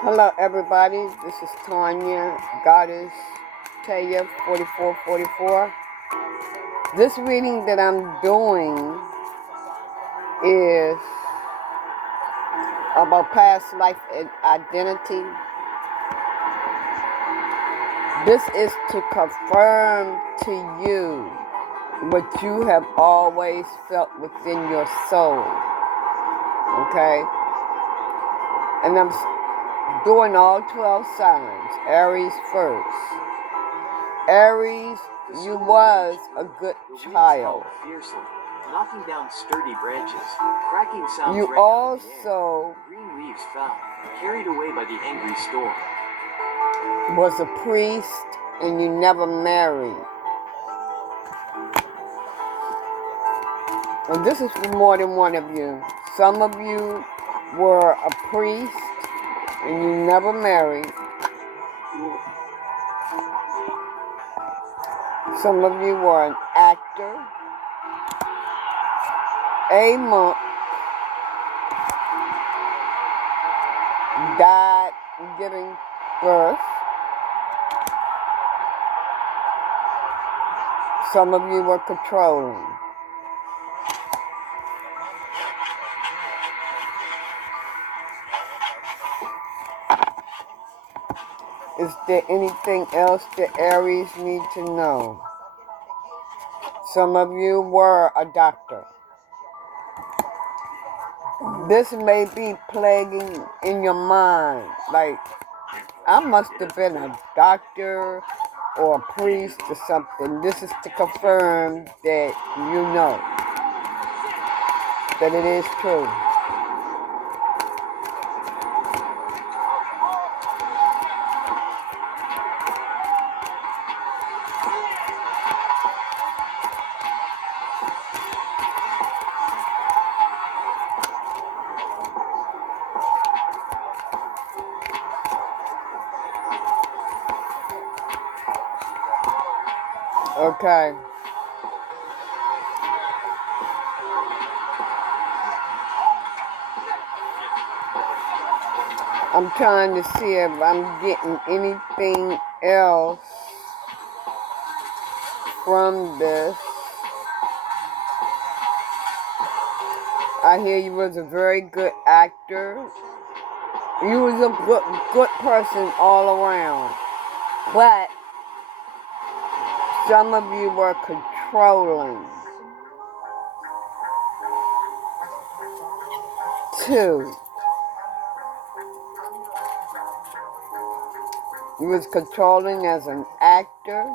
Hello, everybody. This is Tanya, Goddess Taya 4444. This reading that I'm doing is about past life and identity. This is to confirm to you what you have always felt within your soul. Okay? And I'm doing all 12 signs. Aries first. Aries, you was a good child. Fiercely, knocking down sturdy branches, cracking sounds. You also green leaves fell, carried away by the angry storm. Was a priest and you never married. And this is for more than one of you. Some of you were a priest and you never married. Some of you were an actor, a monk, died giving birth. Some of you were controlling. Is there anything else that Aries need to know? Some of you were a doctor. This may be plaguing in your mind, like, I must have been a doctor or a priest or something. This is to confirm that you know that it is true. Okay. I'm trying to see if I'm getting anything else from this. I hear you was a very good actor. You was a good person all around. But some of you were controlling. Too. You was controlling as an actor.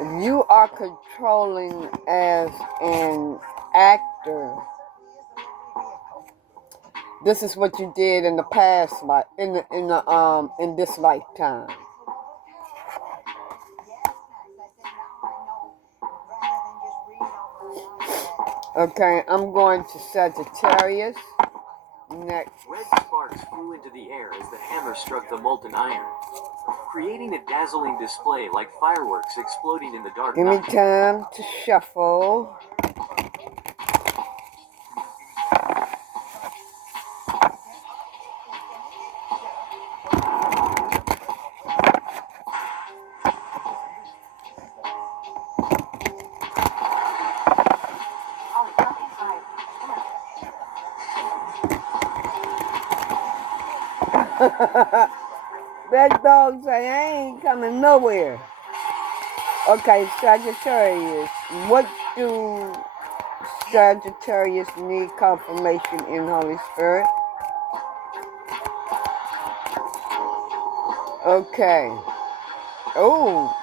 If you are controlling as an actor, this is what you did in the past life, in this lifetime. Okay, I'm going to Sagittarius next. Red sparks flew into the air as the hammer struck the molten iron, creating a dazzling display like fireworks exploding in the dark night. Give me time to shuffle. That dog say, I ain't coming nowhere. Okay, Sagittarius. What do Sagittarius need confirmation in, Holy Spirit? Okay. Oh,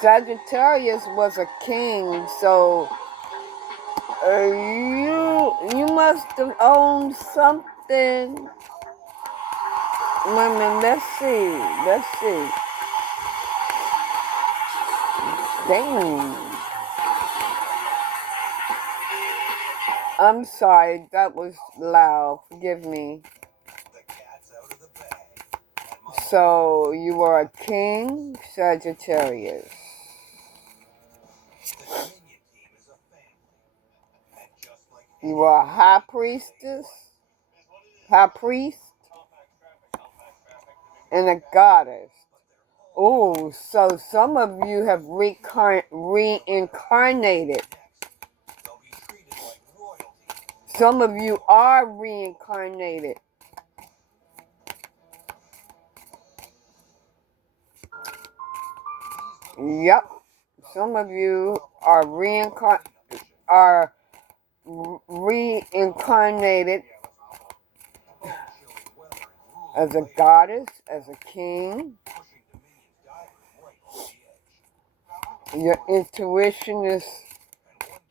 Sagittarius was a king, so you must have owned something. Wait a minute, let's see. Dang. I'm sorry, that was loud. Forgive me. So you are a king Sagittarius. You are a high priestess, high priest, and a goddess. Oh, so some of you have reincarnated. Some of you are reincarnated. Yep. Some of you are reincarnated as a goddess, as a king. Your intuition is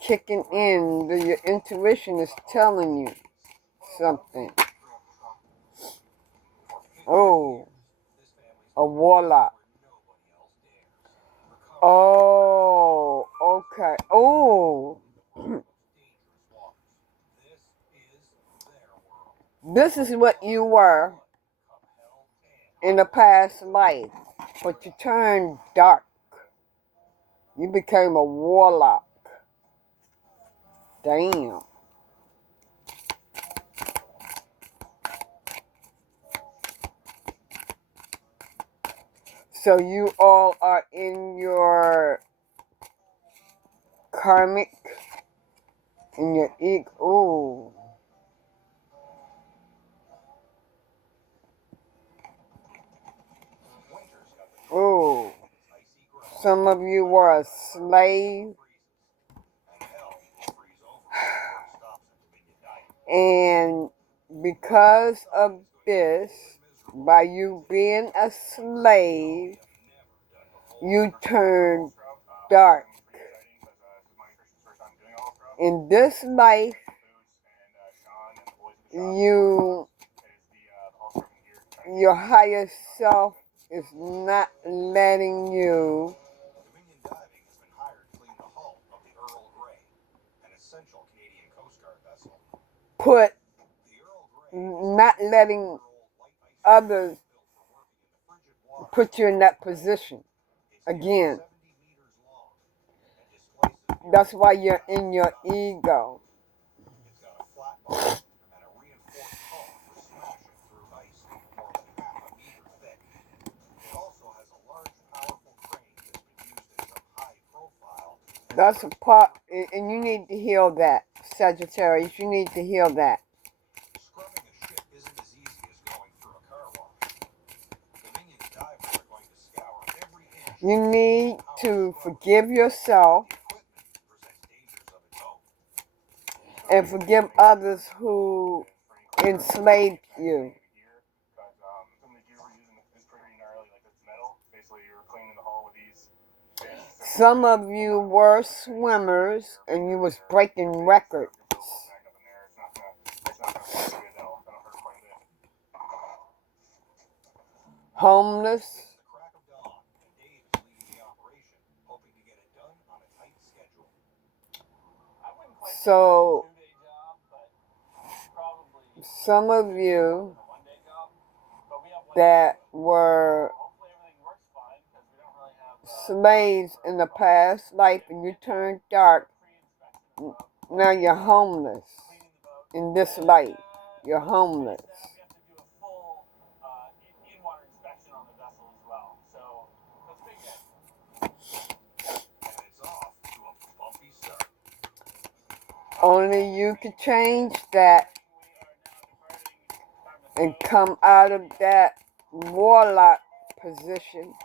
kicking in. Your intuition is telling you something. Oh, a warlock. Oh, okay. Oh, this is what you were in a past life, but you turned dark. You became a warlock. Damn. So you all are in your karmic, in your ego. Ooh. Ooh. Some of you were a slave. And because of this, by you being a slave, you turn dark. In this life, your higher self is not letting you not letting others put you in that position again. That's why you're in your ego. That's a part, and you need to heal that, Sagittarius. You need to heal that. You need to forgive yourself and forgive others who enslaved you. Some of you were swimmers and you was breaking records. Homeless. So some of you that were slaves in the past life and you turned dark, now you're homeless in this life. You're homeless. Only you can change that and come out of that warlock position.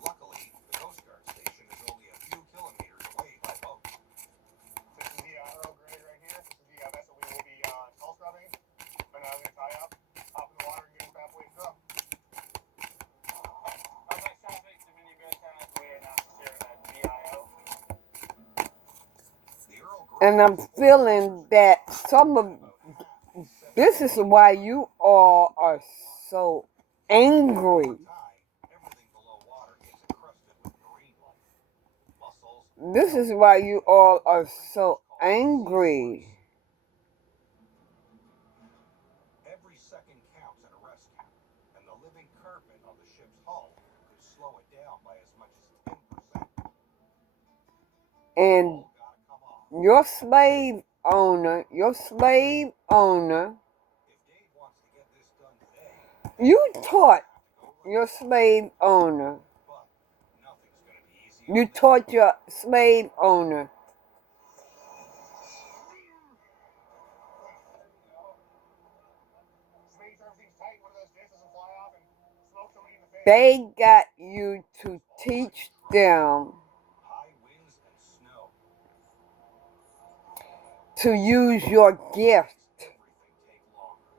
Luckily, the Coast Guard station is only a few kilometers away by boat. This is the Earl Grey right here. This is the vessel we will be hull scrubbing. But now I'm going to tie up, hop in the water, and get us halfway through. And I'm feeling that this is why you all are so angry. This is why you all are so angry. check-in counts and arrest count, and the living carpet on the ship's hull could slow it down by as much as 10%. And All gotta come off. your slave owner, If Dave wants to get this done today, you taught have to go your slave owner, but nothing's gonna be easy. you taught your slave owner they got you to teach them High winds and snow. to use your gift Everything take longer.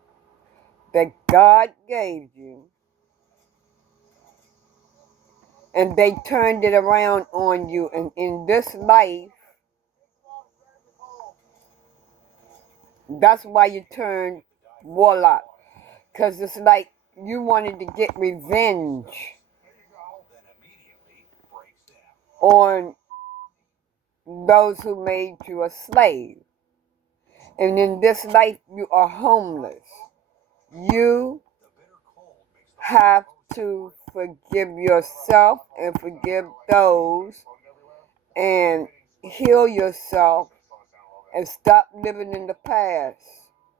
that God gave you, and they turned it around on you. And in this life, that's why you turned warlock, because it's like you wanted to get revenge Then immediately breaks down. on those who made you a slave. And in this life, you are homeless. You The bitter cold makes the have to forgive yourself and forgive those and heal yourself and stop living in the past.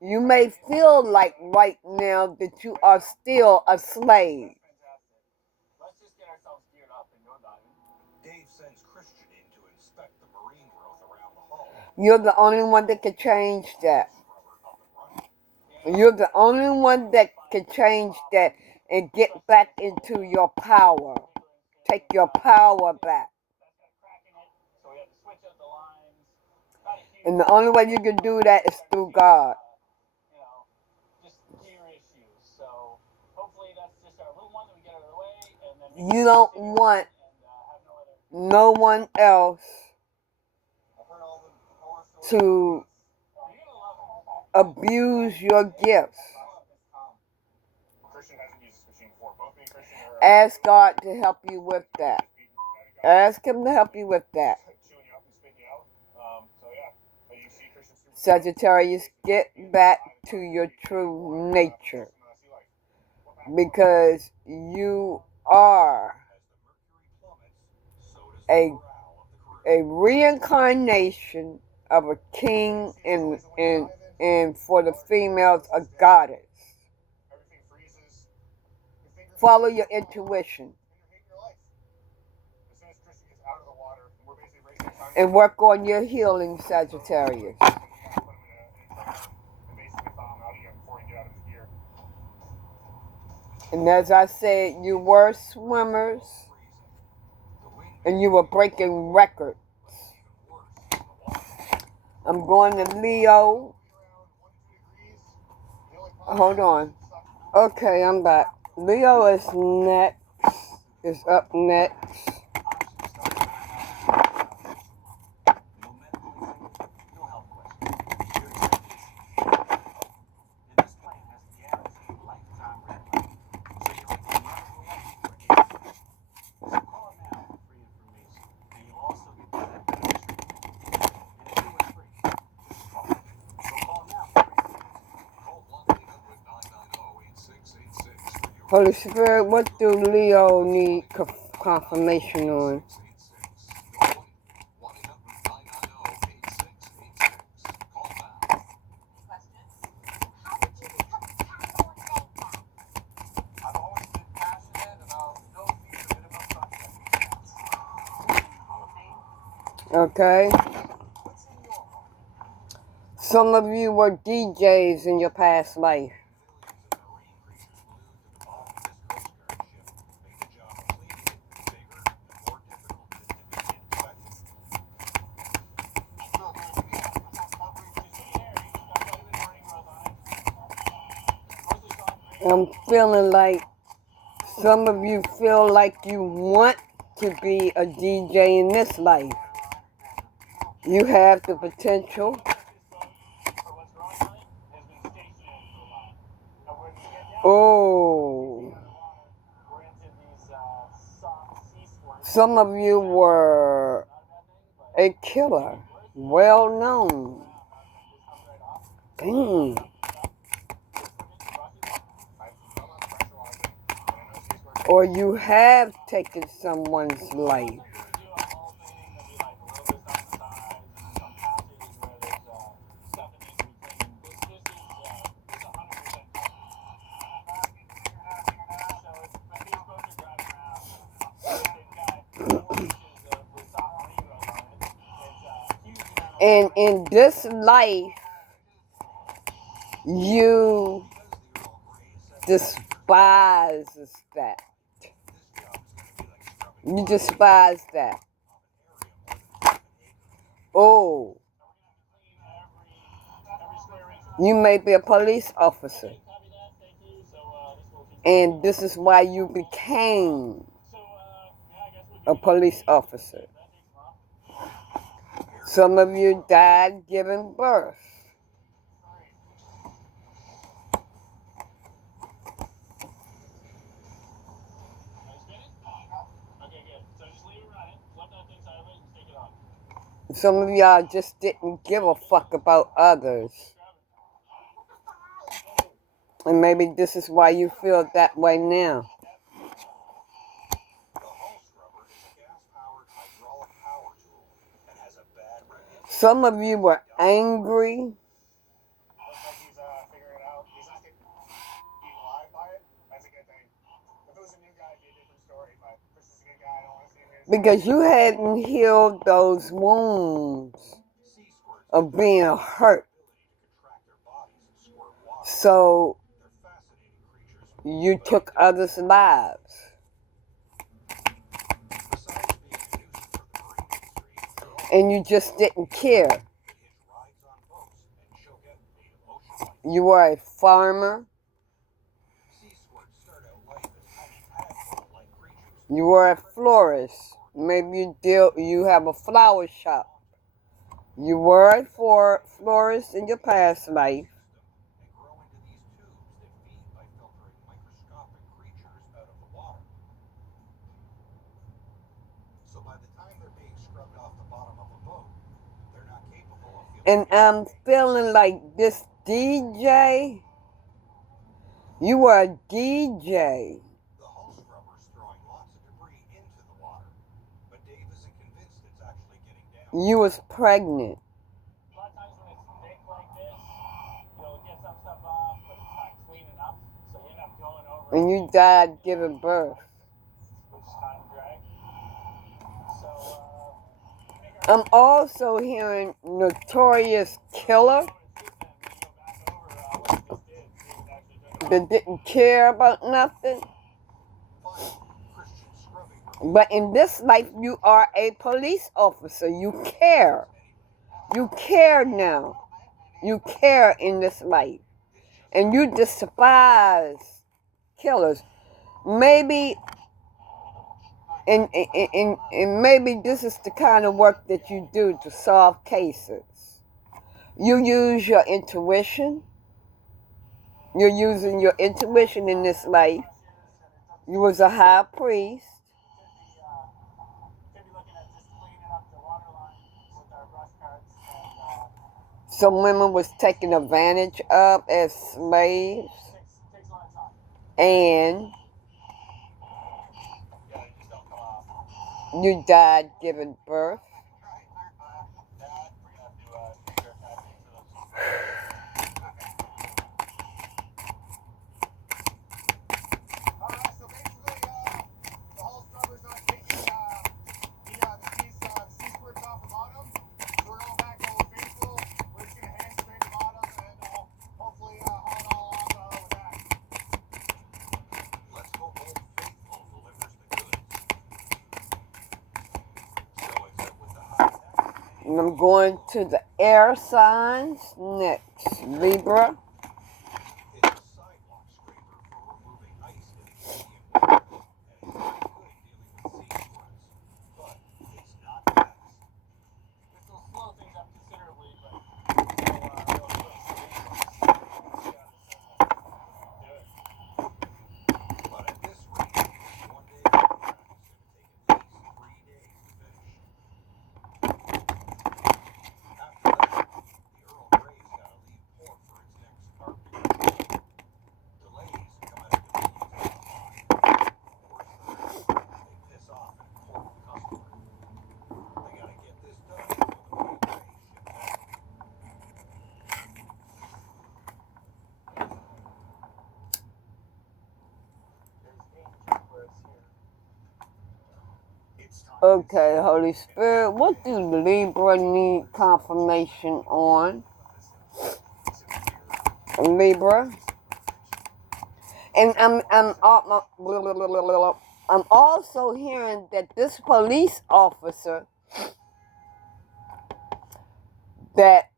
You may feel like right now that you are still a slave. Let's just get ourselves geared up and go diving. Dave sends Christian in to inspect the marine growth around the hull. You're the only one that can change that. Scrubber up and running. You're the only one that can change that and get back into your power. Take your power back. So we had to switch up the lines. And the only way you can do that is through God. Just gear issues. So hopefully that's just our little one that we get out of the way, and then You don't want no one else to abuse your gifts. Ask God to help you with that. Ask Him to help you with that. Sagittarius, get back to your true nature, because you are a reincarnation of a king, and for the females, a goddess. Follow your intuition and work on your healing, Sagittarius. And as I said, you were swimmers and you were breaking records. I'm going to Leo. Hold on. Okay, I'm back. Leo is next. Is up next. Holy Spirit, what do Leo need confirmation on? Okay. Some of you were DJs in your past life. I'm feeling like some of you feel like you want to be a DJ in this life. You have the potential. Oh. Some of you were a killer, well known. Dang. or you have taken someone's life. And in this life, you despise that. You despise that. Oh, you may be a police officer. And this is why you became a police officer. Some of you died giving birth. Some of y'all just didn't give a fuck about others. And maybe this is why you feel that way now. Some of you were angry. Because you hadn't healed those wounds of being hurt. So you took others' lives. And you just didn't care. You were a farmer. You were a florist. Maybe you have a flower shop. You were a florist in your past life. And I'm feeling like this DJ, you were a DJ. You was pregnant. And you died giving birth. I'm also hearing notorious killer that didn't care about nothing. But in this life, you are a police officer. You care. You care now. You care in this life. And you despise killers. Maybe, and maybe this is the kind of work that you do to solve cases. You use your intuition. You're using your intuition in this life. You was a high priest. Some women was taken advantage of as slaves. And you died giving birth. And I'm going to the air signs next. Libra. Okay, Holy Spirit, what do Libra need confirmation on? Libra. And I'm also hearing that this police officer that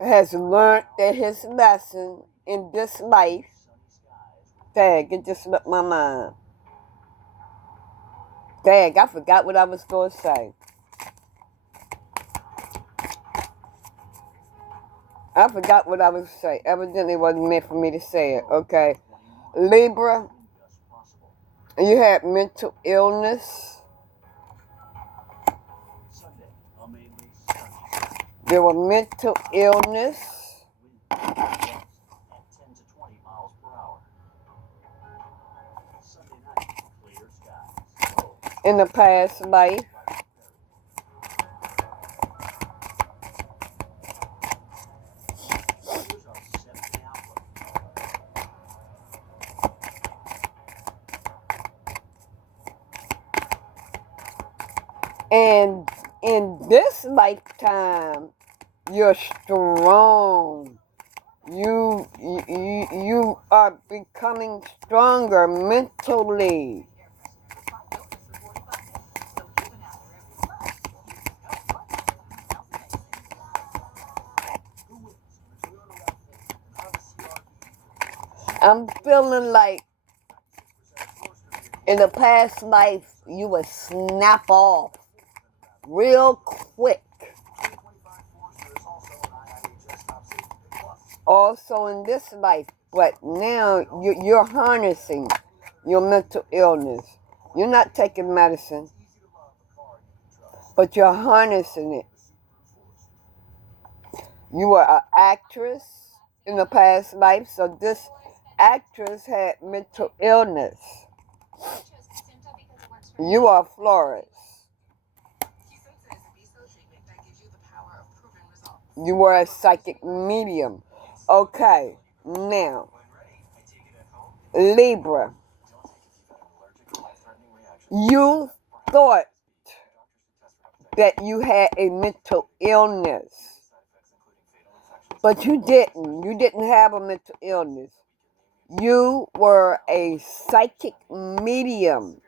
has learned that his lesson in this life, dang, it just slipped my mind. Dang, I forgot what I was going to say. I forgot what I was saying. Evidently it wasn't meant for me to say it. Okay. Libra, you had mental illness. There were mental illness. In the past life. And in this lifetime, you're strong. You are becoming stronger mentally. I'm feeling like in the past life you would snap off real quick. Also in this life, but now you're harnessing your mental illness. You're not taking medicine, but you're harnessing it. You were an actress in the past life, so this actress had mental illness. You are Flores. You were a psychic medium. Okay, now, Libra. You thought that you had a mental illness, but you didn't. You didn't have a mental illness. You were a psychic medium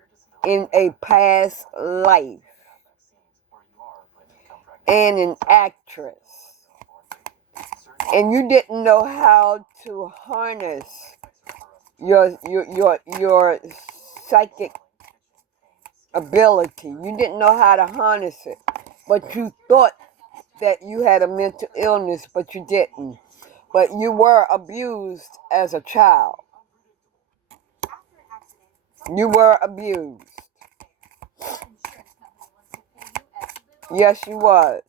in a past life and an actress. And you didn't know how to harness your psychic ability. You didn't know how to harness it. But you thought that you had a mental illness, but you didn't. But you were abused as a child. You were abused. Yes, you was.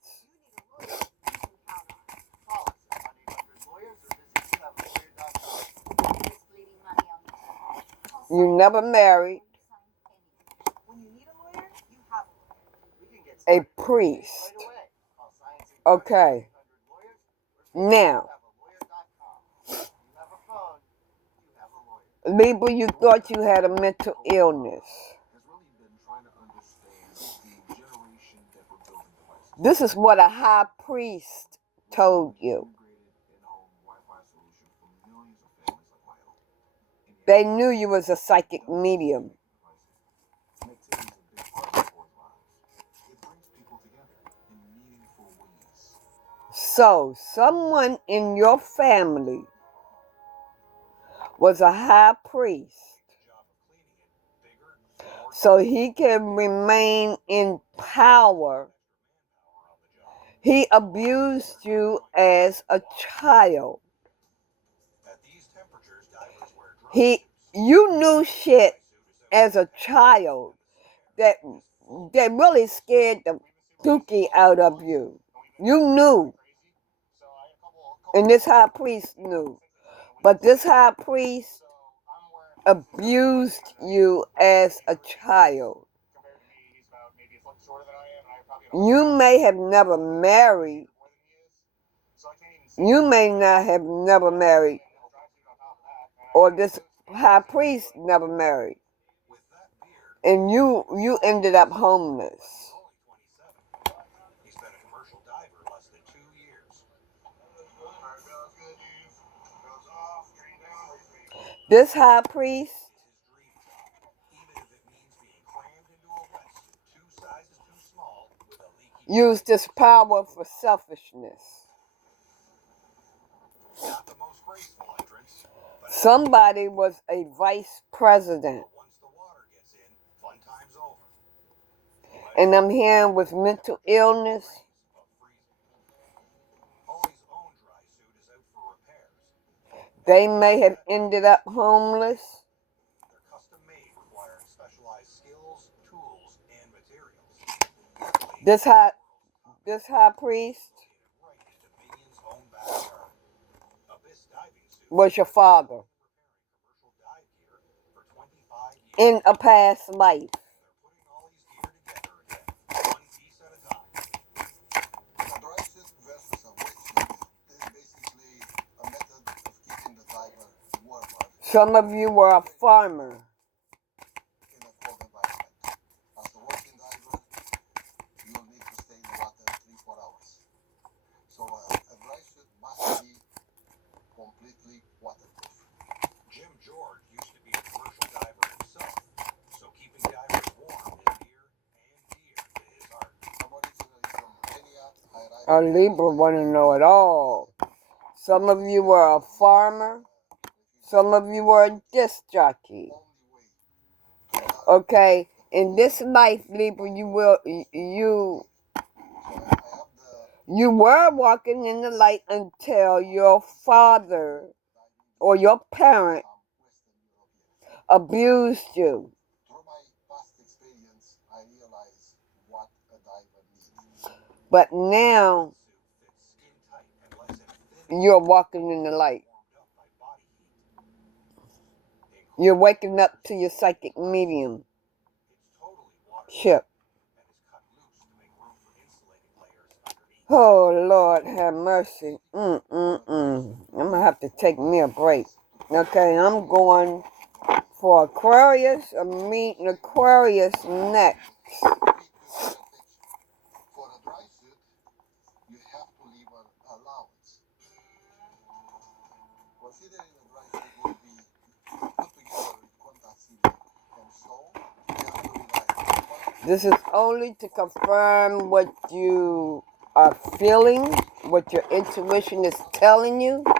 You never married a priest. Okay. Now, Libra, you thought you had a mental illness. This is what a high priest told you. They knew you was a psychic medium. So, someone in your family was a high priest, so he can remain in power. He abused you as a child. You knew shit as a child that really scared the dookie out of you. You knew. And this high priest knew. But this high priest abused you as a child. You may have never married. You may not have never married. Or this high priest never married. And you ended up homeless. He's been a commercial diver less than 2 years. This high priest His dream job, even if it means being crammed into a wetsuit 2 sizes too small with a leaky used this power for selfishness. Not the most graceful entrance, but Somebody was a vice president. once the water gets in, fun time's over. And I'm hearing with mental illness. Ollie's own dry suit is out for repairs. They may have ended up homeless. They're custom made, requiring specialized skills, tools, and materials. This high priest Right into Minion's own backyard. Abyss diving suit. was your father Commercial dive gear for 25 years. in a past life. They're putting Ollie's gear together again, one piece at a time. A dry suit versus a wet suit is basically a method of keeping the diver warmer Some of you were a farmer. in a cold environment. As a working diver, you'll need to stay in the water 3-4 hours. So a dry suit must be completely waterproof. Jim George used to be a commercial diver himself, so keeping divers warm is near and dear to his heart. I'm originally from Romania. A Libra want to know it all. Some of you were a farmer. Some of you were a disc jockey. Okay, in this life, Libra, you were walking in the light until your father or your parent abused you. Through my past experience, I realized what a diver needs. But now you're walking in the light. You're waking up to your psychic medium ship. Oh, Lord, have mercy. I'm going to have to take me a break. Okay, I'm going for Aquarius. I'm meeting Aquarius next. For a dry suit, you have to leave an allowance. Considering a dry suit will be put together with contact sealing and sewn, you have to rely on This is only to confirm what you are feeling, what your intuition is telling you. way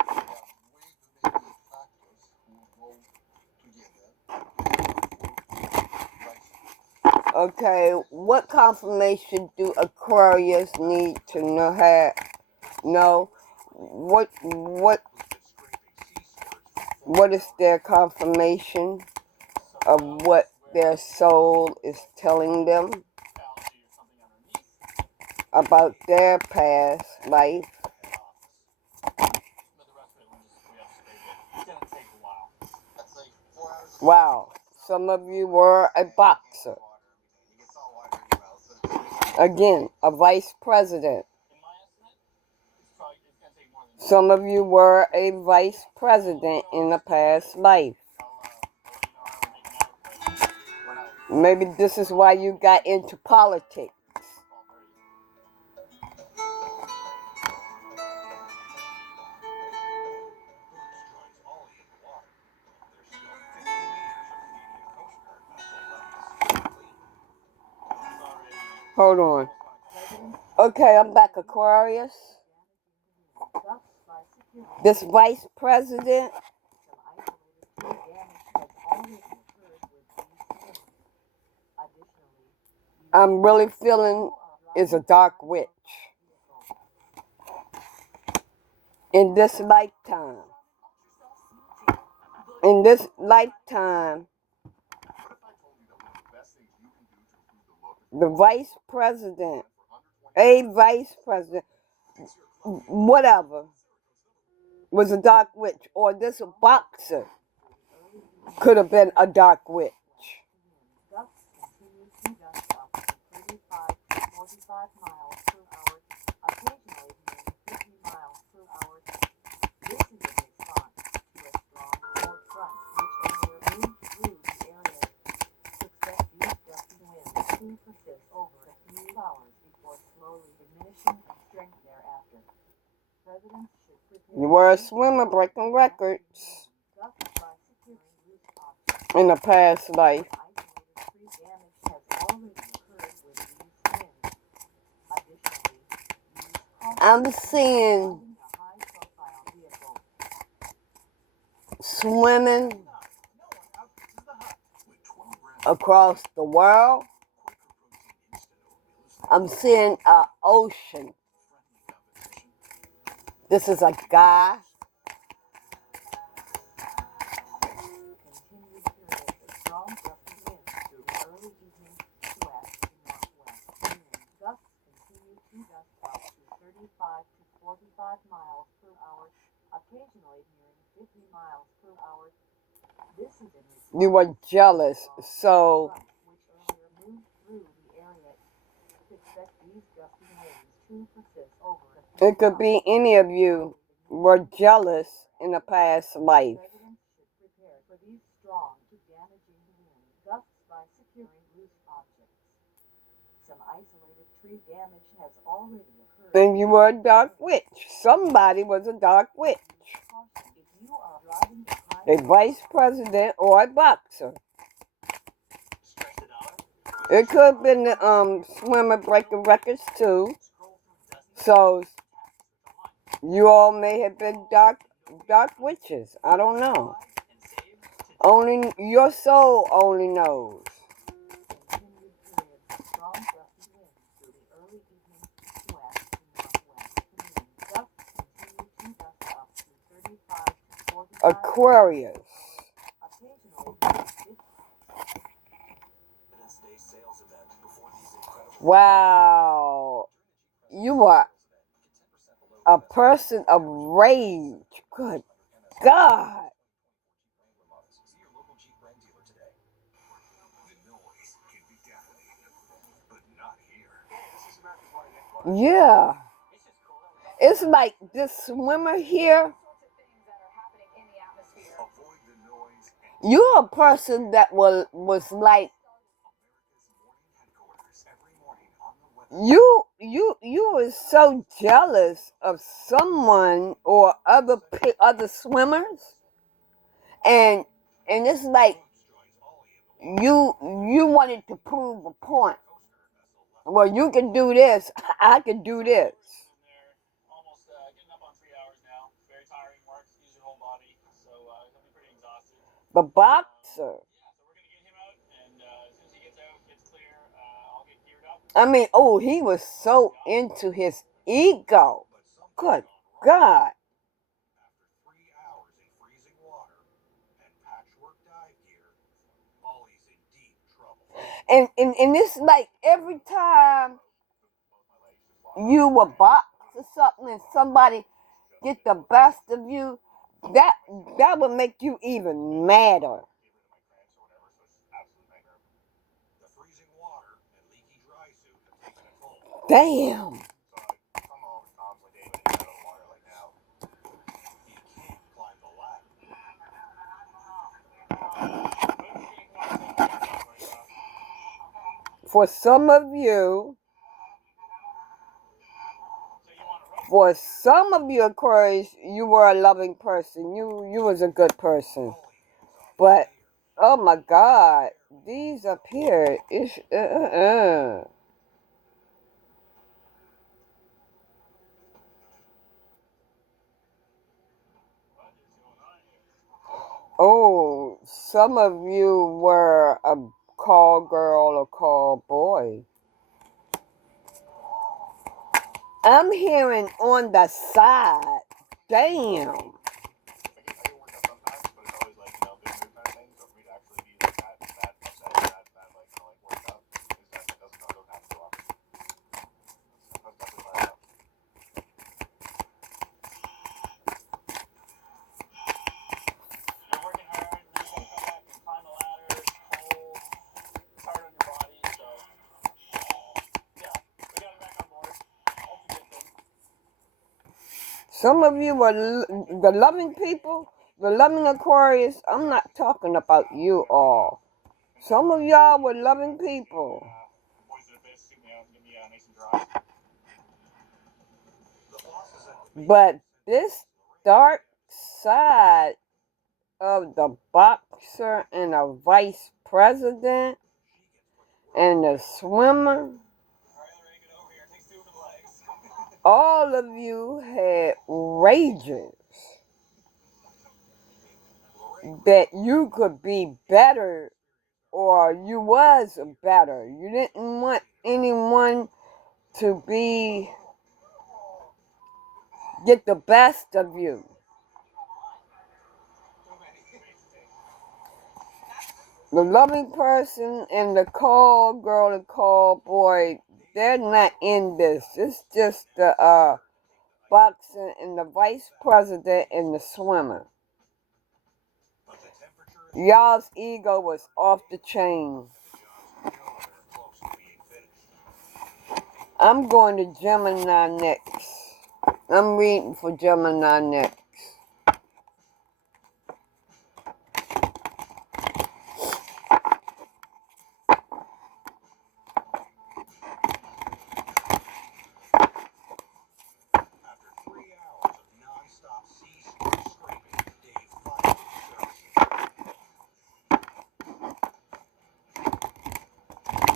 too many factors who go together. Okay, what confirmation do Aquarius need to know? What is their confirmation of what their soul is telling them about their past life? Wow, some of you were a boxer. Again, a vice president. Some of you were a vice president in a past life. Maybe this is why you got into politics. Hold on. Okay, I'm back, Aquarius. This vice president I'm really feeling is a dark witch. In this lifetime. In this lifetime, the vice president, a vice president, whatever, was a dark witch. Or this boxer could have been a dark witch. You were a swimmer breaking records in a past life. I'm seeing swimming across the world. I'm seeing an ocean. This is a guy. You were jealous, so it could be any of you were jealous in a past life. And you were a dark witch. Somebody was a dark witch. A vice president or a boxer. It could have been the swimmer breaking records too. So you all may have been dark witches. I don't know. Only your soul only knows. Aquarius. Wow. You are a person of rage. Good God. Yeah. It's like this swimmer here. You're a person that was like you were so jealous of someone or other swimmers, and it's like you wanted to prove a point. Well, you can do this, I can do this. The boxer. I mean, oh, he was so into his ego. Good God. And it's like every time you were boxed or something and somebody get the best of you, that would make you even madder. Damn. For some of you, Aquarius, you were a loving person. You was a good person. But oh my God, these up here is Oh, some of you were a call girl or call boy. I'm hearing on the side. Damn. Some of you were the loving people, the loving Aquarius. I'm not talking about you all. Some of y'all were loving people. But this dark side of the boxer and a vice president and the swimmer. All of you had rages that you could be better or you was better. You didn't want anyone to get the best of you. The loving person and the call girl and call boy, they're not in this. It's just the boxer and the vice president and the swimmer. Y'all's ego was off the chain. I'm going to Gemini next. I'm reading for Gemini next.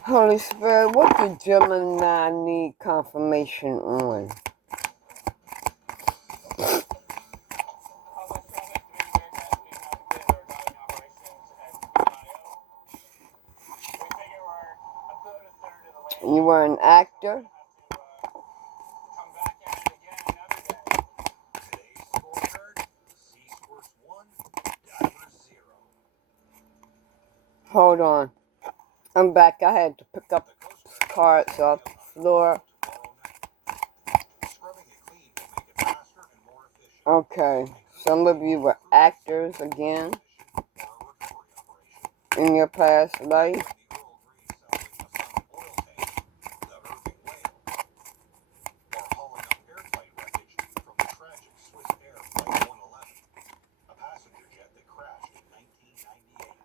Holy Spirit, what do Gemini need confirmation on? You were an actor? Hold on. I'm back. I had to pick up cards off the floor. Okay. Some of you were actors again in your past life.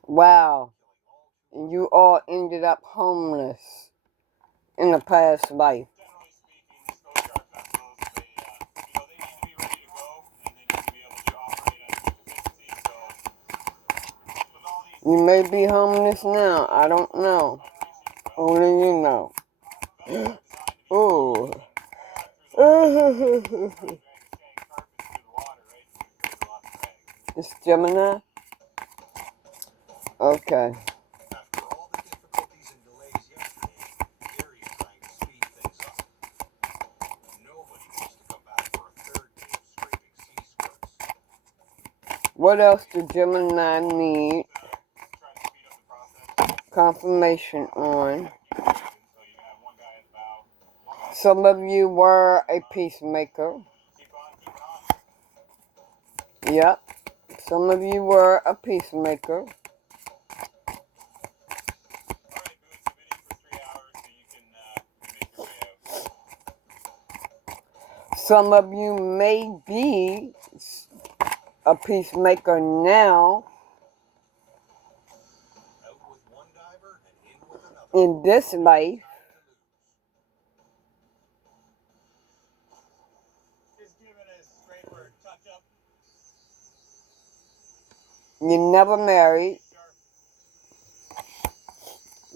Wow. And you all ended up homeless in the past life. You may be homeless now. I don't know. Only you know. Ooh. It's Gemini? Okay. What else do Gemini need confirmation on? Some of you were a peacemaker. Yep. Some of you were a peacemaker. Some of you may be a peacemaker now in this life. You never married,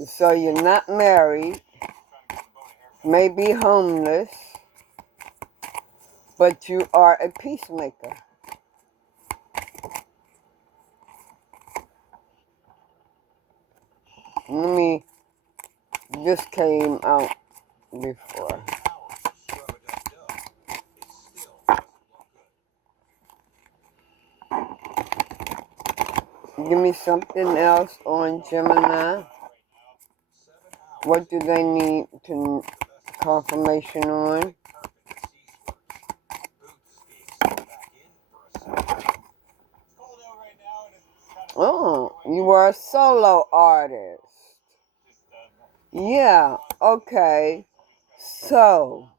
so you're not married, may be homeless, but you are a peacemaker. This came out before. Give me something else on Gemini. What do they need to confirmation on? Oh, you were a solo artist. Yeah, okay. So,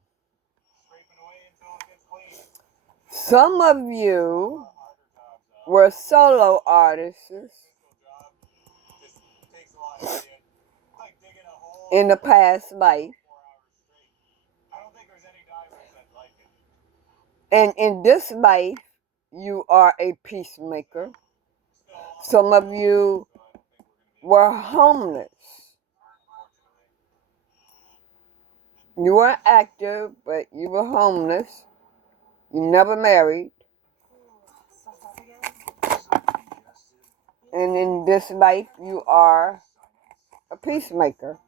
some of you were solo artists in the past life. And in this life, you are a peacemaker. Some of you were homeless. You were active, but you were homeless. You never married. And in this life, you are a peacemaker.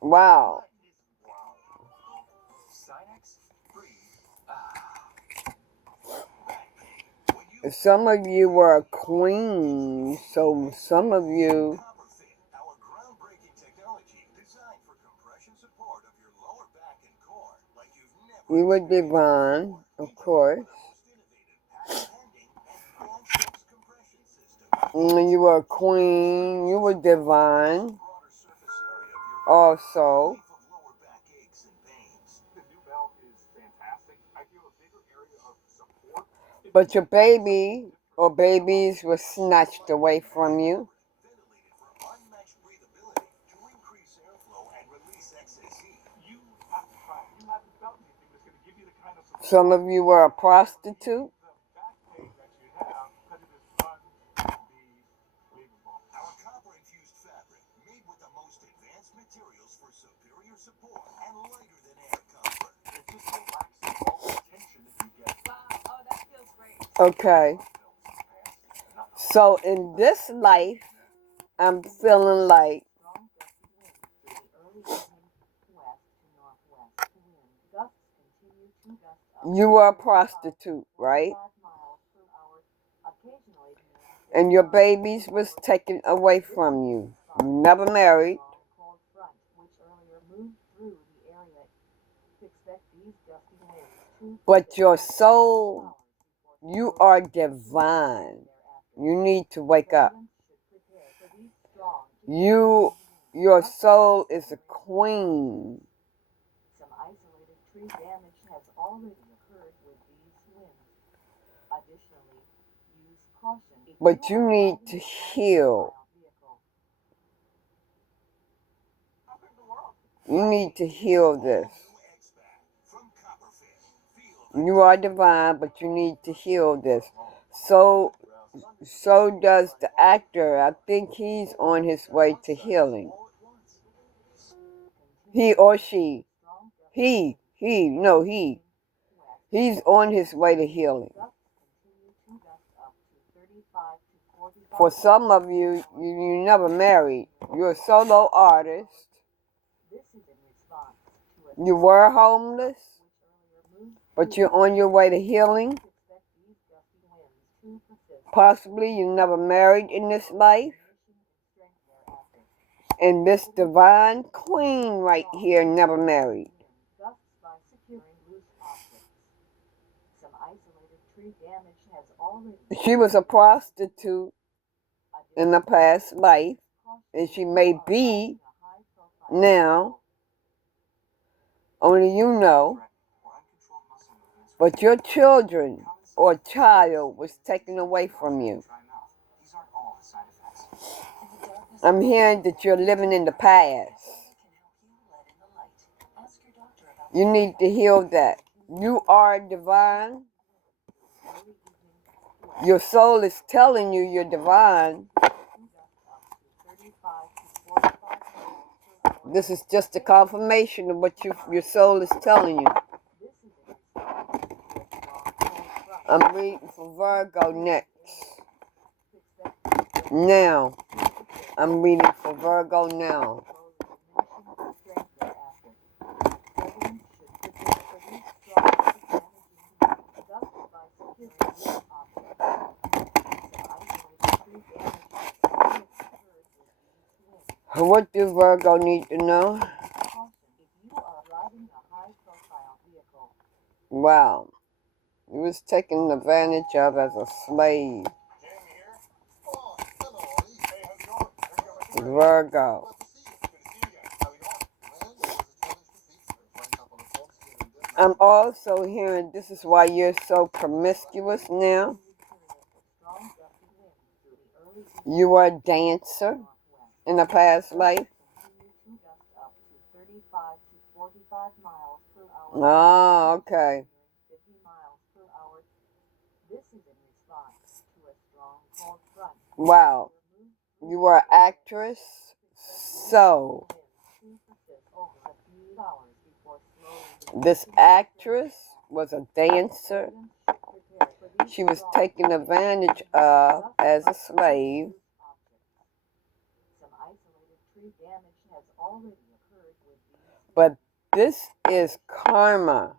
Wow. Some of you were a queen, so some of you, you were divine, of course. You were a queen, you were divine also. But your baby or babies were snatched away from you. Some of you were a prostitute. Okay. So in this life, I'm feeling like you were a prostitute, right? And your babies was taken away from you. You never married. But your soul, you are divine. You need to wake up. Your soul is a queen. But you need to heal. You need to heal this. You are divine, but you need to heal this. So does the actor. I think he's on his way to healing. He or she. He. He's on his way to healing. For some of you, you never married. You're a solo artist. You were homeless, but you're on your way to healing. Possibly you never married in this life. And this divine queen right here never married. She was a prostitute in the past life, and she may be now. Only you know. But your children or child was taken away from you. I'm hearing that you're living in the past. You need to heal that. You are divine. Your soul is telling you you're divine. This is just a confirmation of what your soul is telling you. I'm reading for Virgo next. Now. I'm reading for Virgo now. What do Virgo need to know? Wow. He was taken advantage of as a slave. Virgo. I'm also hearing this is why you're so promiscuous now. You were a dancer in a past life. Oh, okay. Wow. You were an actress? So, this actress was a dancer. She was taken advantage of as a slave. But this is karma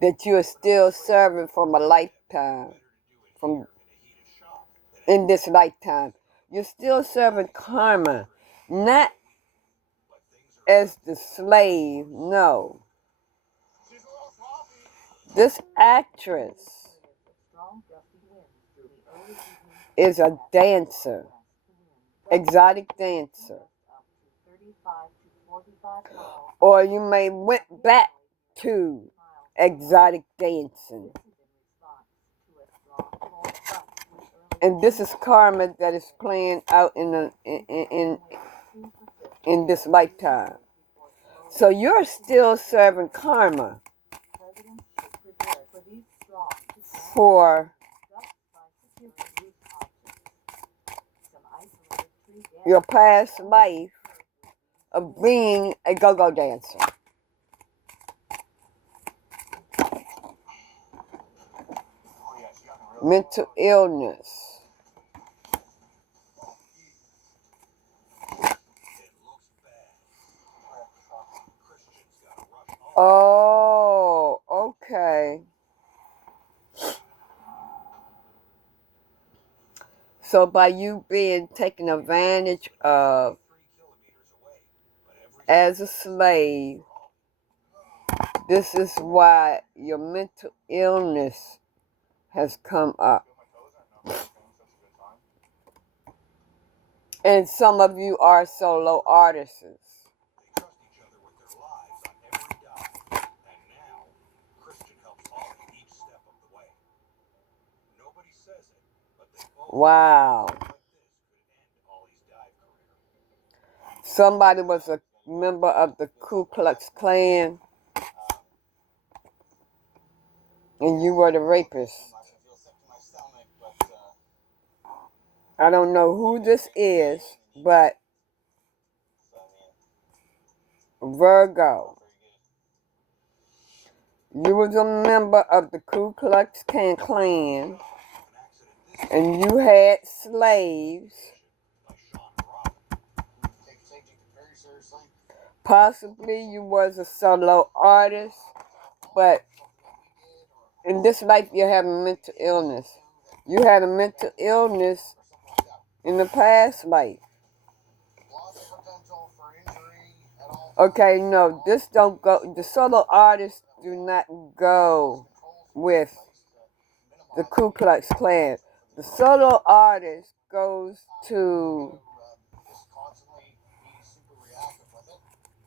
that you are still serving from a lifetime, from in this lifetime. You're still serving karma, not as the slave, no. This actress is a dancer, exotic dancer. Or you may went back to exotic dancing. And this is karma that is playing out in this lifetime. So you're still serving karma for your past life of being a go-go dancer. Mental illness. Oh, okay. So by you being taken advantage of as a slave, this is why your mental illness has come up. And some of you are solo artists. Wow. Somebody was a member of the Ku Klux Klan, and you were the rapist. I don't know who this is, but Virgo. You was a member of the Ku Klux Klan, and you had slaves. Possibly you was a solo artist, but in this life you have a mental illness. You had a mental illness in the past life. Okay, no, this don't go. The solo artists do not go with the Ku Klux Klan. The solo artist goes to.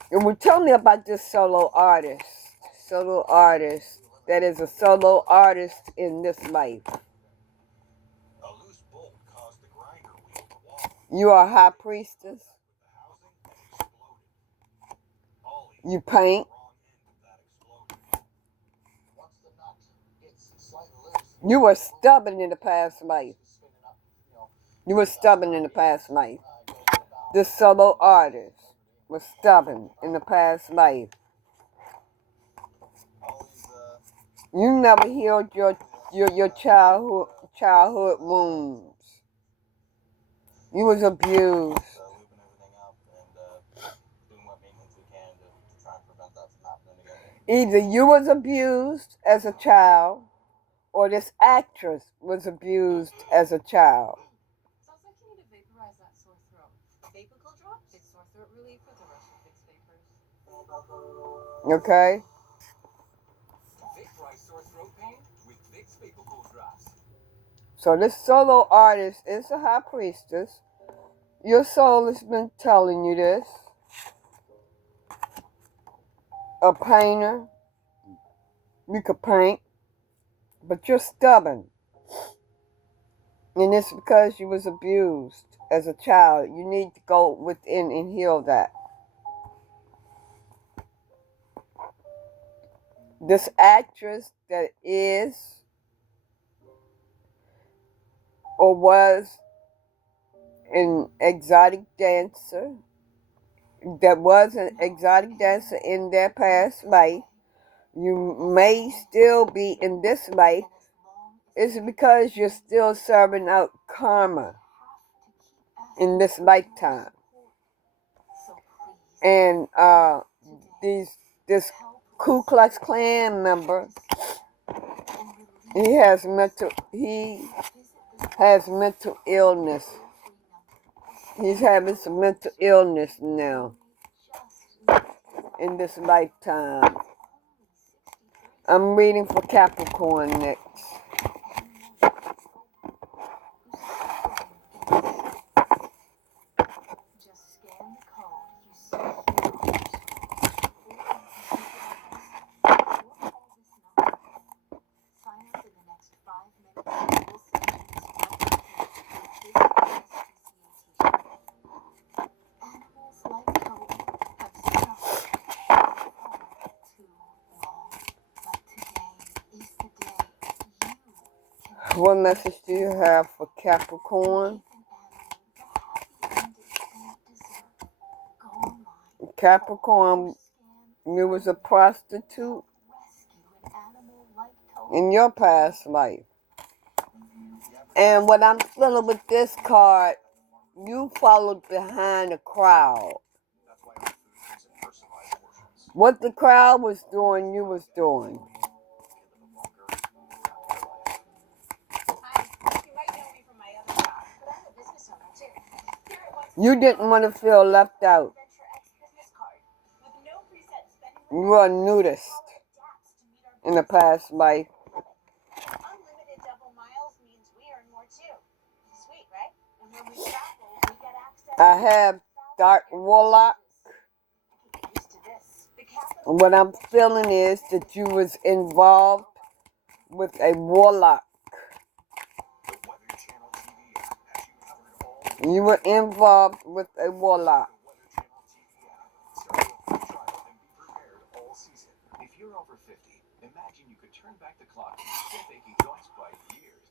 And well, tell me about this solo artist. Solo artist that is a solo artist in this life. You are a high priestess. You paint. You were stubborn in the past life. You were stubborn in the past life. This solo artist was stubborn in the past life. You never healed your childhood wounds. You was abused. Either you was abused as a child, or this actress was abused as a child. Sounds like you need to vaporize that sore throat. Vapical drop? It's sore throat relief with the rest of its vapors. Okay? Vaporize sore throat pain with Vicks Vapical Drops. So this solo artist is a high priestess. Your soul has been telling you this. A painter. You could paint. But you're stubborn. And it's because you was abused as a child. You need to go within and heal that. this actress that is or was an exotic dancer, that was an exotic dancer in their past life, you may still be in this life, is because you're still serving out karma in this lifetime. And this Ku Klux Klan member, he has mental illness. He's having some mental illness now in this lifetime. I'm reading for Capricorn next. What message do you have for Capricorn? Capricorn, you was a prostitute in your past life. And what I'm feeling with this card, you followed behind the crowd. What the crowd was doing, you was doing. You didn't want to feel left out. You were a nudist in the past life. Unlimited double miles means we earn more too. Sweet, right? And when we travel, we get access. I have Dark Warlock. What I'm feeling is that you was involved with a warlock. You were involved with a warlock. If you're over 50, imagine you could turn back the clock and still making joints by years.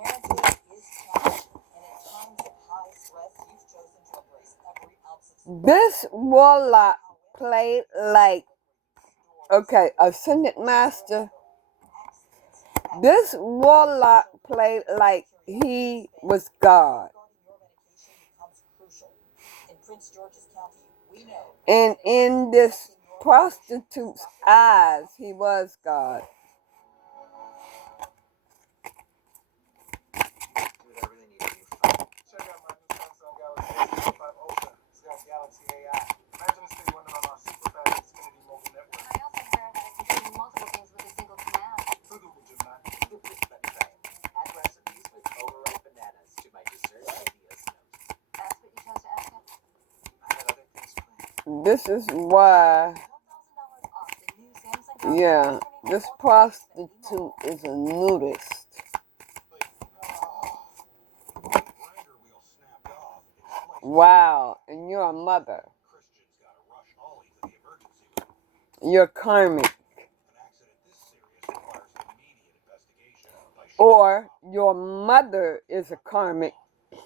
Parenting is challenging, and in times of high stress, you've chosen to embrace every ounce of This warlock played like, okay, Ascended Master. This warlock played like he was God. And in this prostitute's eyes, he was God. Check out my new Samsung Galaxy S25 Ultra. It's got Galaxy AI. Imagine this thing running on our super fast Xfinity mobile network. I also heard that it can do multiple things with a single command. For Google Gemini. Let me try it. Add recipes with overripe bananas to my dessert ideas note. That's what you chose to ask it? I had other things planned. This is why, $1,000 off the new Samsung yeah, Galaxy this S25 prostitute is a nudist. Grinder wheel snapped off. Wow, and you're a mother. Christian's got to rush Ollie to the emergency room. You're karmic. An accident this serious requires immediate investigation. Or your mother is a karmic. They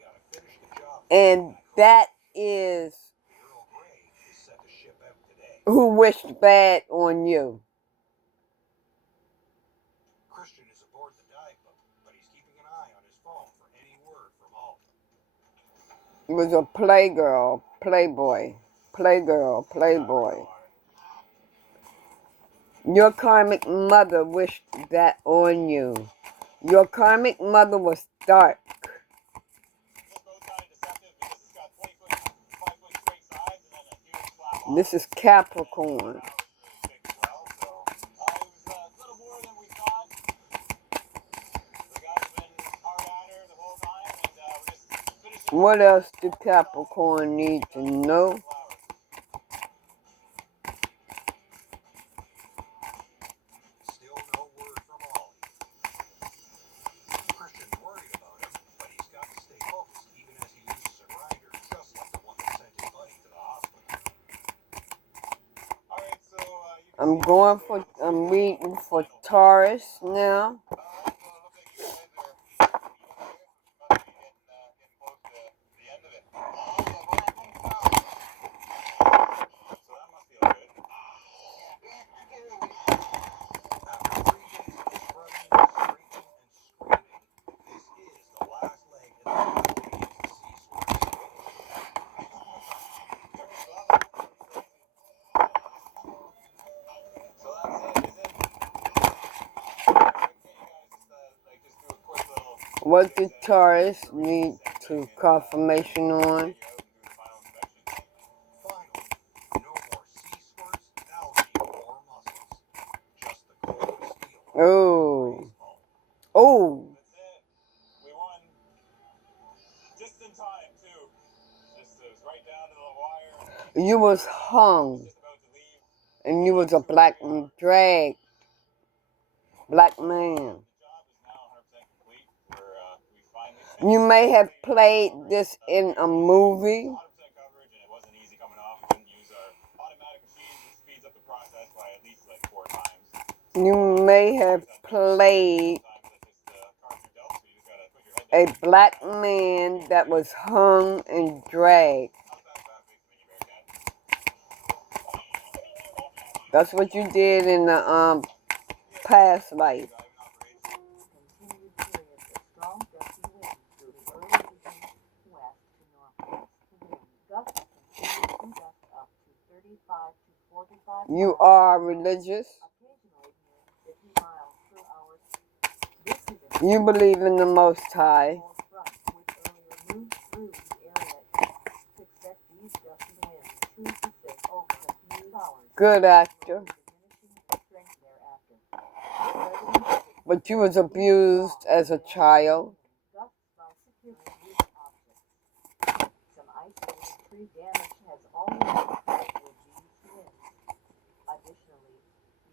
got to finish the job. And that is The Earl Grey is set to ship out today. who wished bad on you. Christian is aboard the dive boat, but he's keeping an eye on his phone for any word from Ollie. He was a playgirl, playboy. Playgirl, playboy. Your karmic mother wished that on you. Your karmic mother was dark. This boat's kind of deceptive because it's got 5-foot straight sides and then a huge flat bottom. This is Capricorn. Really big as well, so it was a little more than we thought. The guy's been hard at her the whole time, and we're just finishing. What else do Capricorn need to know? Still no word from Ollie. Christian's worried about him, but he's got to stay focused even as he uses a grinder, just like the one that sent his buddy to the hospital. Alright, so I'm reading for Taurus now. Well, it looks like you guys are, must be getting close to the end of it. So that must feel good. After 3 days of scrubbing, scraping, and screaming, this is the last leg in the pathway into sea squares. So that's it, is it? Alright, can you guys just do a quick little... What did Taurus need to confirmation on? Finally, no more sea squirts, algae, or mussels. Just the cold steel. Oh. Oh. That's it. We won. Just in time, too. Just it was right down to the wire. You was hung. Just about to leave. And you was a black man. The job is now 100% complete. We finally You may have played this in a movie. 100% coverage, and it wasn't easy coming off. We couldn't use our automatic machines, which speeds up the process by at least like 4 times. You may have played a black man that was hung and dragged. That's what you did in the past life. Continued periods of strong gusty winds through the early evening west to northwest. Wind gusts continue to gust up to 35 to 45 You miles are per hour, religious. occasionally nearing 50 miles per hour. This is a You believe in the Most High. cold front which earlier moved through the area. To expect these gusty winds to persist over a few hours. Good actor. Diminishing strength thereafter. President But you was abused as a child. gusts by security loose objects. Some isolated tree damage has already occurred with these winds. Additionally,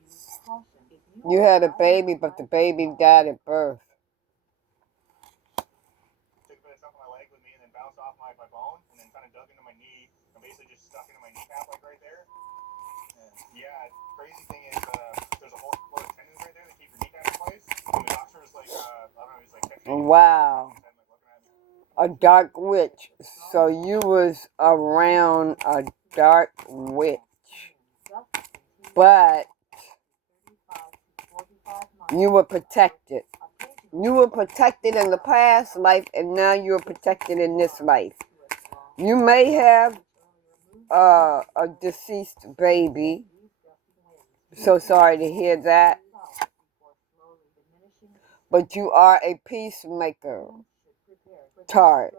use caution if You had a baby, but the baby died at birth. Took a bit of stuff on my leg with me and then bounced off my bone and then kind of dug into my knee and basically just stuck into my kneecap like right there. Yeah, crazy thing is there's a whole floor of tendons right there that keep your kneecap in place. And the doctor was like, I don't know, he's like catching me. Wow. And like looking at me. A dark witch. So you was around a dark witch. But you were protected. You were protected in the past life, and now you are protected in this life. You may have a deceased baby. So sorry to hear that. But you are a peacemaker, Taurus.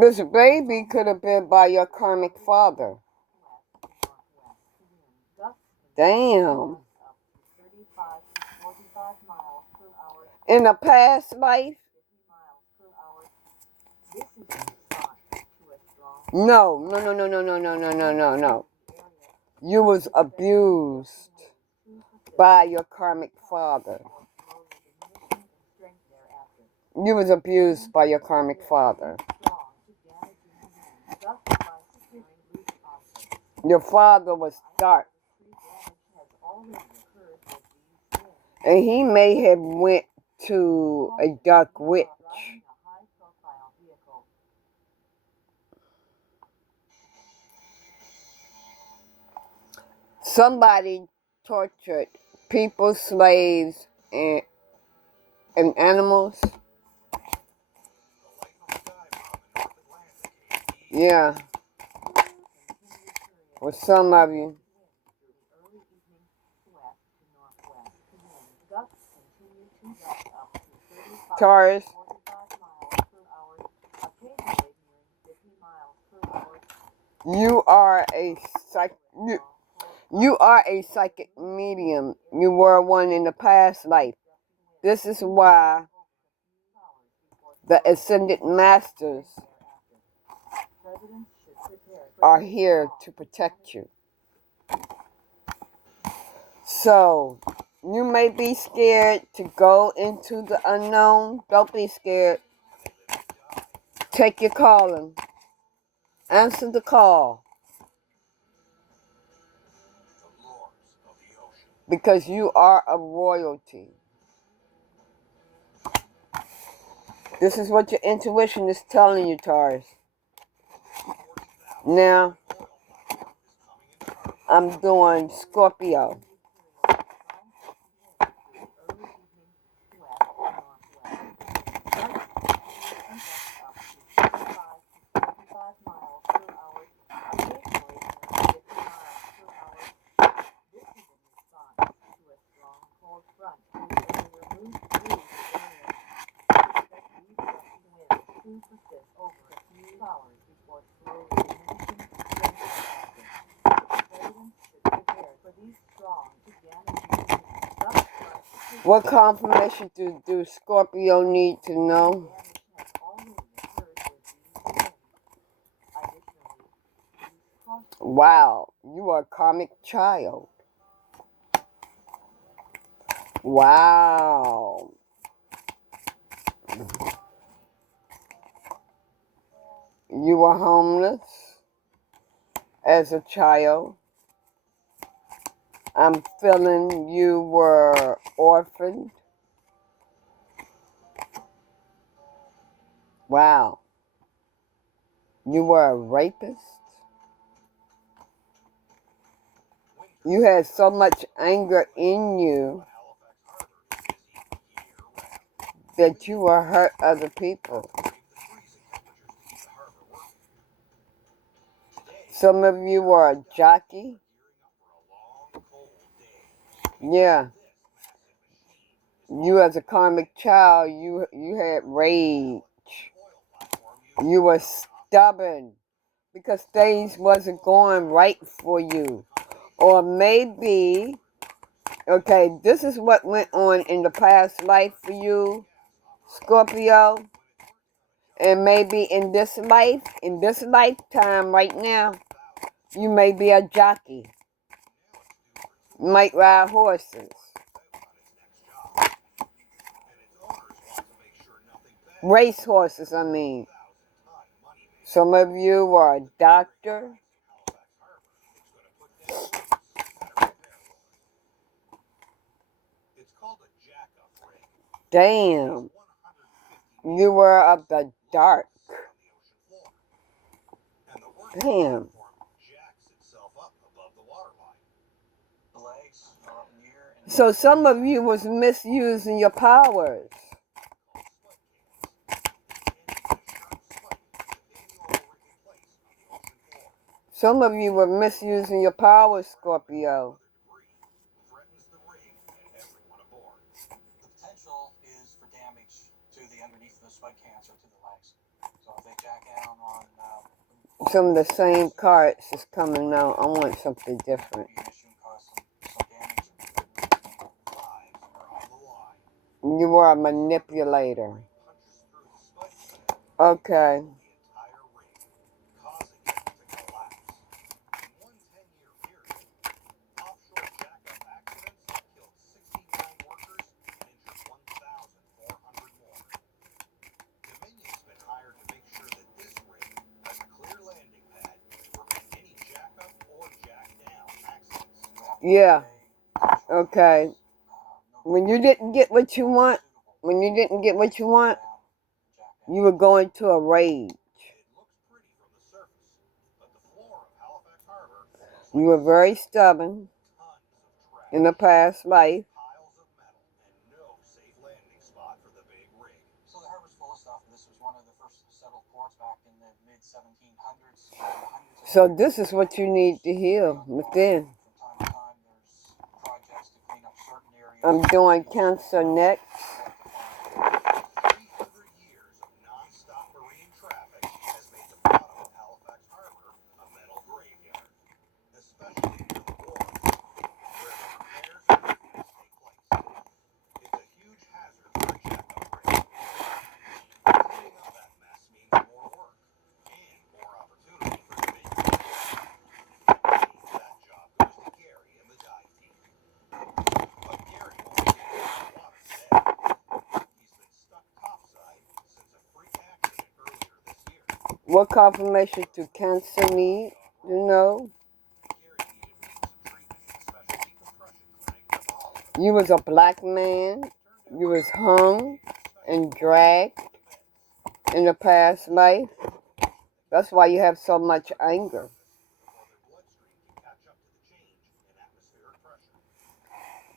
This baby could have been by your karmic father. Damn. In a past life? No. You was abused by your karmic father. You was abused by your karmic father. Your father was dark. And he may have went to a dark witch. Somebody tortured people, slaves, and animals. Yeah. For some of you. Taurus. You are a psychic medium. You were one in the past life. This is why the ascended masters are here to protect you. So, You may be scared to go into the unknown. Don't be scared. Take your calling. Answer the call. Because you are a royalty. This is what your intuition is telling you, Taurus. Now, I'm doing Scorpio. What confirmation do Scorpio need to know? Wow, you are a karmic child. Wow. You were homeless as a child. I'm feeling you were orphaned. Wow. You were a rapist. You had so much anger in you that you will hurt other people. Some of you were a jockey. Yeah. You as a karmic child, you had rage. You were stubborn because things wasn't going right for you. Or maybe, okay, this is what went on in the past life for you, Scorpio. And maybe in this life, in this lifetime right now, you may be a jockey. You might ride horses. Race horses, I mean. Some of you are a doctor. Damn. You were of the dark. Damn. So some of you was misusing your powers. Some of you were misusing your powers, Scorpio. The potential is for damage to the underneath of the spike cancer to the legs. So if they jack down on Some of the same cards is coming out. I want something different. You were a manipulator. Okay. Yeah. Okay. When you didn't get what you want, you were going to a rage. You were very stubborn in a past life. So the harbor's full of stuff. This was one of the first settled ports back in the mid-1700s. So this is what you need to heal within. From time to time, there's projects to clean up certain areas. I'm doing Cancer next. 300 years of non-stop marine traffic has made the bottom of Halifax Harbor a metal graveyard, especially near the wharves, where the repairs and maintenance take place. It's a huge hazard for a jackup rig. Cleaning up that mess means more work and more opportunity for the big that job goes to Gary and the dive team. But Gary What confirmation do cancer need? You know, you was a black man. You was hung and dragged in the past life. That's why you have so much anger.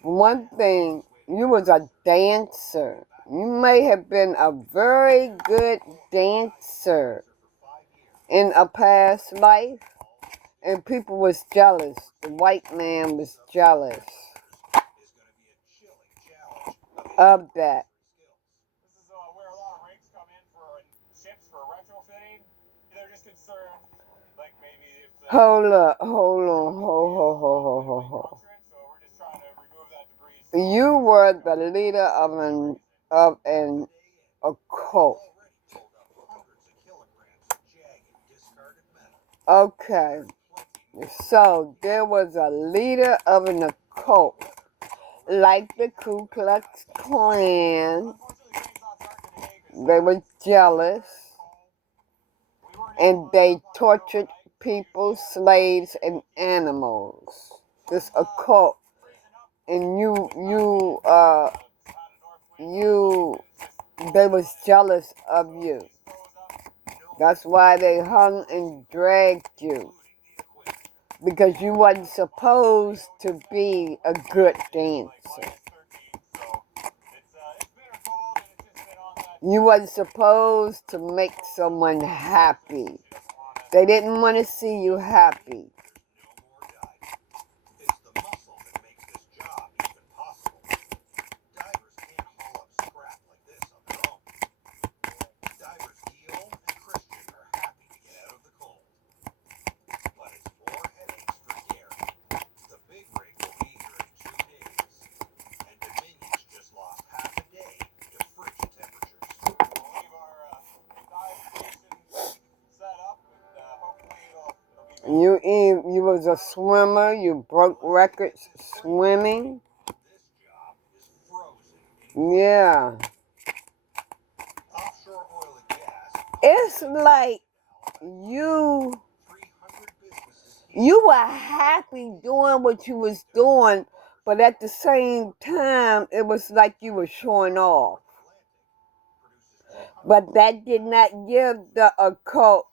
One thing, you was a dancer. You may have been a very good dancer in a past life, and people was jealous. The white man was jealous of that. This is where a lot of rigs come in for ships for retrofitting. They're just concerned, like maybe if the Hold up, hold on, ho. so we're just trying to remove that debris. You were the leader of an occult. Okay, so there was a leader of an occult, like the Ku Klux Klan. They were jealous, and they tortured people, slaves, and animals. This occult, and they was jealous of you. That's why they hung and dragged you, because you wasn't supposed to be a good dancer. You wasn't supposed to make someone happy. They didn't want to see you happy. You was a swimmer. You broke records swimming. Yeah. It's like you were happy doing what you was doing, but at the same time, it was like you were showing off. But that did not give the occult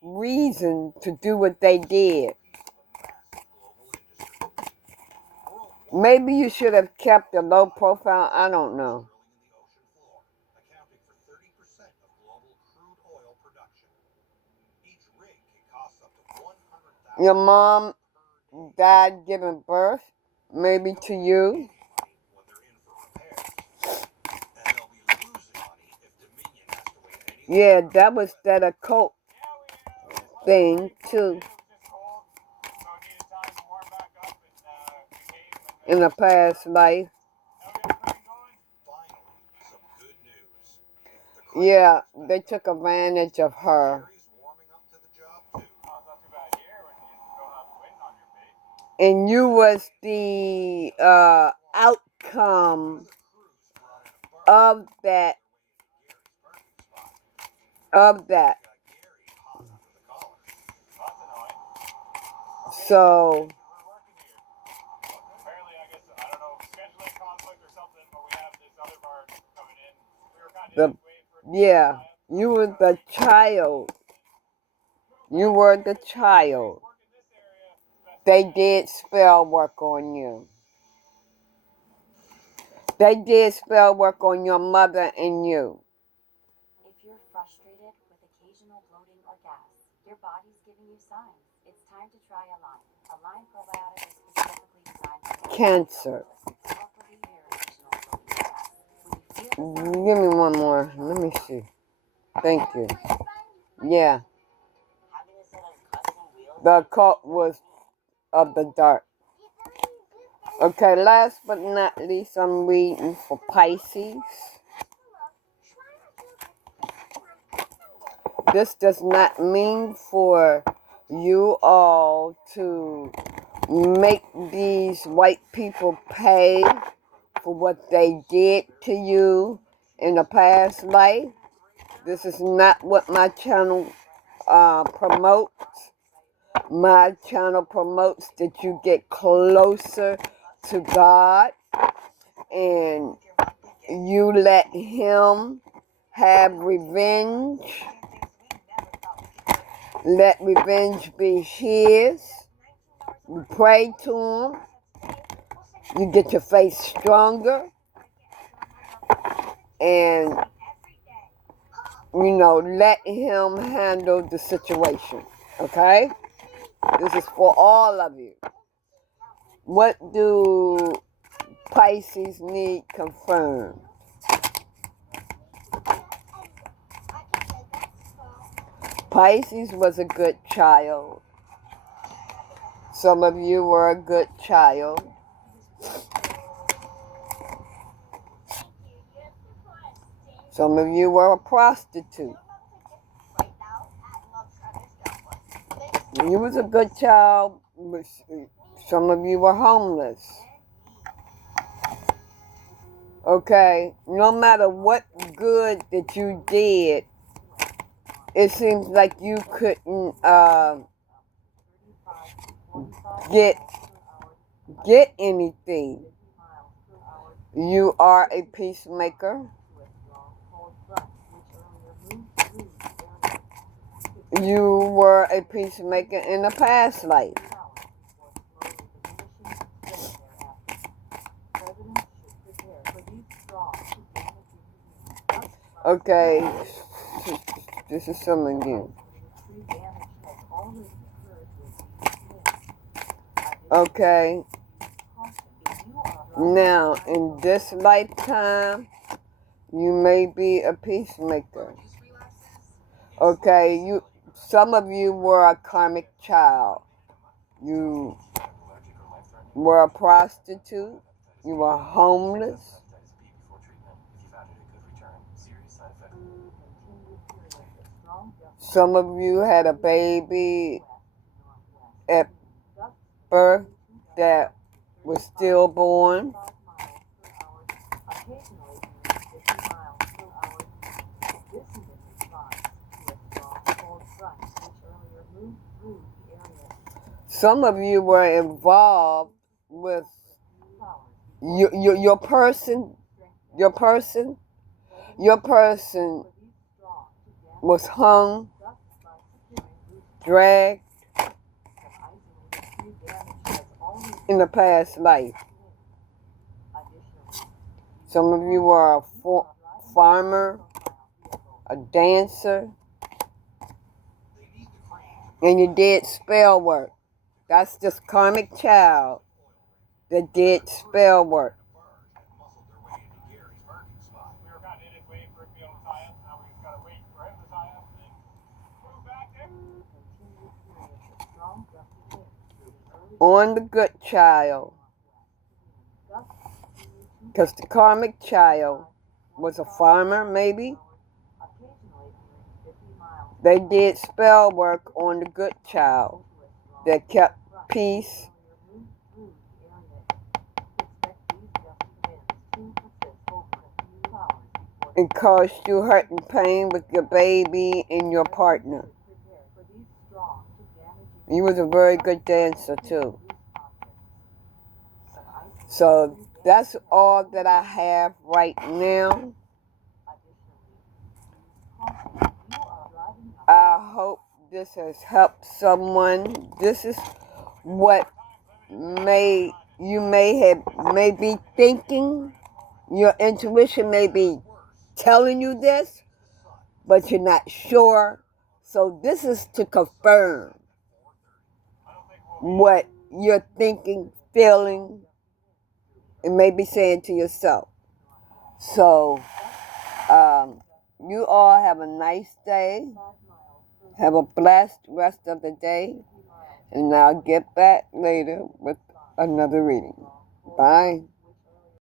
reason to do what they did. Maybe you should have kept a low profile. I don't know. Your mom died giving birth, maybe to you. Yeah, that was that occult thing too. In the past life. Yeah, they took advantage of her. And you was the outcome of that. So you were the child. You were the child. They did spell work on you. They did spell work on your mother and you. If you're frustrated with occasional bloating or gas, your body's giving you signs. It's time to try Align. Align probiotic is specifically designed for Cancer. Give me one more. Let me see. Thank you. Yeah. The occult was of the dark. Okay, last but not least, I'm reading for Pisces. This does not mean for you all to make these white people pay for what they did to you in the past life. This is not what my channel promotes, my channel promotes that you get closer to God and you let Him have revenge. Let revenge be His. You pray to Him. You get your faith stronger. And, let Him handle the situation. Okay? This is for all of you. What do Pisces need confirmed? Pisces was a good child. Some of you were a good child. Some of you were a prostitute. You was a good child. Some of you were homeless. Okay? No matter what good that you did, it seems like you couldn't get anything. You are a peacemaker. You were a peacemaker in a past life. Okay, this is something new. Okay, now in this lifetime, you may be a peacemaker. Okay, some of you were a karmic child. You were a prostitute. You were homeless. Some of you had a baby at birth that was stillborn. Some of you were involved with your person. Your person was hung, dragged in the past life. Some of you were a farmer, a dancer, and you did spell work. That's just karmic child that did spell work. On the good child, because the karmic child was a farmer, maybe. They did spell work on the good child that kept peace and caused you hurt and pain with your baby and your partner. You was a very good dancer too. So that's all that I have right now. I hope this has helped someone. This is what you may be thinking. Your intuition may be telling you this, but you're not sure. So this is to confirm what you're thinking, feeling, and maybe saying to yourself. So you all have a nice day. Have a blessed rest of the day. And I'll get back later with another reading. Bye.